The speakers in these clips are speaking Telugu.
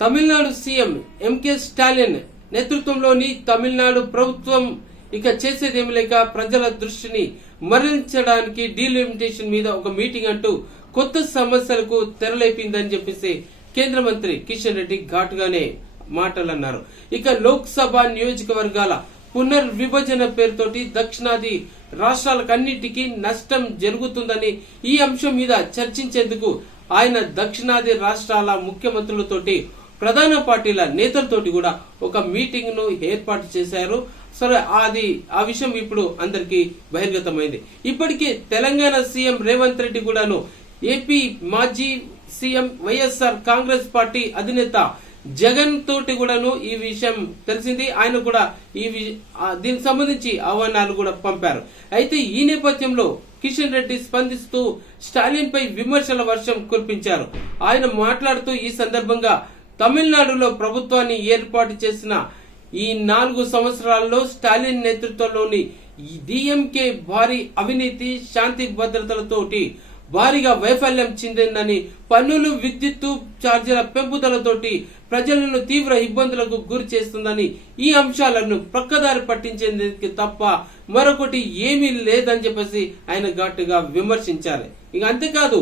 తమిళనాడు సీఎం ఎంకే స్టాలిన్ నేతృత్వంలోని తమిళనాడు ప్రభుత్వం ఇక చేసేదేమి లేక ప్రజల దృష్టిని మరలించడానికి డీలిమిటేషన్ మీద ఒక మీటింగ్ అంటూ కొత్త సమస్యలకు తెరలేపిందని చెప్పేసి కేంద్ర మంత్రి కిషన్ రెడ్డి ఘాటుగానే మాటలు అన్నారు. ఇక లోక్సభ నియోజకవర్గాల పునర్విభజన పేరుతోటి దక్షిణాది రాష్ట్రాలకన్నిటికీ నష్టం జరుగుతుందని ఈ అంశం మీద చర్చించేందుకు ఆయన దక్షిణాది రాష్ట్రాల ముఖ్యమంత్రులతోటి ప్రధాన పార్టీల నేతలతోటి కూడా ఒక మీటింగ్ ను ఏర్పాటు చేశారు. సరే, ఆ విషయం ఇప్పుడు అందరికి బహిర్గతమైంది. ఇప్పటికే తెలంగాణ సీఎం రేవంత్ రెడ్డి కూడాను ఏపీ మాజీ సీఎం వైఎస్ఆర్ కాంగ్రెస్ పార్టీ అధినేత జగన్ తోటి కూడాను ఈ విషయం తెలిసింది. ఆయన కూడా దీనికి సంబంధించి ఆహ్వానాలు కూడా పంపారు. అయితే ఈ నేపథ్యంలో కిషన్ రెడ్డి స్పందిస్తూ స్టాలిన్ పై విమర్శల వర్షం కురిపించారు. ఆయన మాట్లాడుతూ ఈ సందర్భంగా తమిళనాడులో ప్రభుత్వాన్ని ఏర్పాటు చేసిన ఈ 4 సంవత్సరాల్లో స్టాలిన్ నేతృత్వంలోని డిఎంకే భారీ అవినీతి, శాంతి భద్రతలతోటి భారీగా వైఫల్యం చెందిందని, పన్నులు, విద్యుత్తు ఛార్జీల పెంపుదలతోటి ప్రజలను తీవ్ర ఇబ్బందులకు గురి చేస్తుందని, ఈ అంశాలను ప్రక్కదారి పట్టించేందుకు తప్ప మరొకటి ఏమీ లేదని చెప్పేసి ఆయన ఘాటుగా విమర్శించారు. ఇక అంతేకాదు,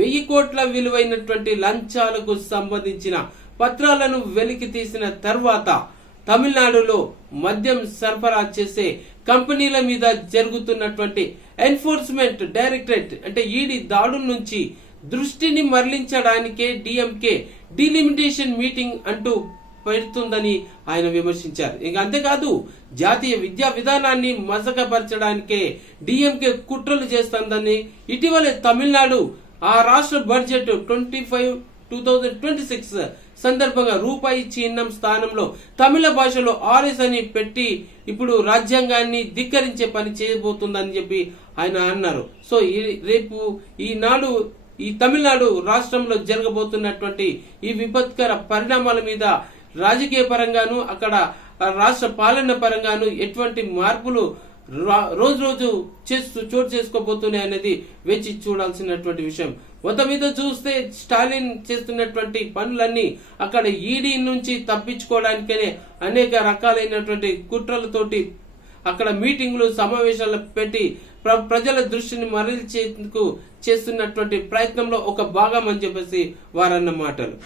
1000 కోట్ల విలువైనటువంటి లంచాలకు సంబంధించిన పత్రాలను వెలికి తీసిన తర్వాత తమిళనాడులో మద్యం సరఫరా చేసే కంపెనీల మీద జరుగుతున్నటువంటి ఎన్ఫోర్స్మెంట్ డైరెక్టరేట్ అంటే ఈడీ దాడుల నుంచి దృష్టిని మరలించడానికే డిఎంకే డీలిమిటేషన్ మీటింగ్ అంటూ పెడుతుందని ఆయన విమర్శించారు. ఇక అంతేకాదు, జాతీయ విద్యా విధానాన్ని మసకపరచడానికే డిఎంకే కుట్రలు చేస్తుందని, ఇటీవలే తమిళనాడు ఆ రాష్ట్ర బడ్జెట్ 2026 సందర్భంగా రూపాయి చిహ్నం స్థానంలో తమిళ భాషలో RS అని పెట్టి ఇప్పుడు రాజ్యాంగాన్ని ధిక్కరించే పని చేయబోతుందని చెప్పి ఆయన అన్నారు. సో రేపు ఈ తమిళనాడు రాష్ట్రంలో జరగబోతున్నటువంటి ఈ విపత్కర పరిణామాల మీద రాజకీయ పరంగాను, అక్కడ రాష్ట్ర పాలన పరంగాను ఎటువంటి మార్పులు రోజు చోటు చేసుకోబోతున్నాయి అనేది వేచి చూడాల్సినటువంటి విషయం. మొత్తం మీద చూస్తే స్టాలిన్ చేస్తున్నటువంటి పనులన్నీ అక్కడ ఈడీ నుంచి తప్పించుకోవడానికనే అనేక రకాలైనటువంటి కుట్రలతోటి అక్కడ మీటింగ్లు, సమావేశాలు పెట్టి ప్రజల దృష్టిని మరల్చేందుకు చేస్తున్నటువంటి ప్రయత్నంలో ఒక భాగం అని చెప్పేసి వారన్న మాటలు.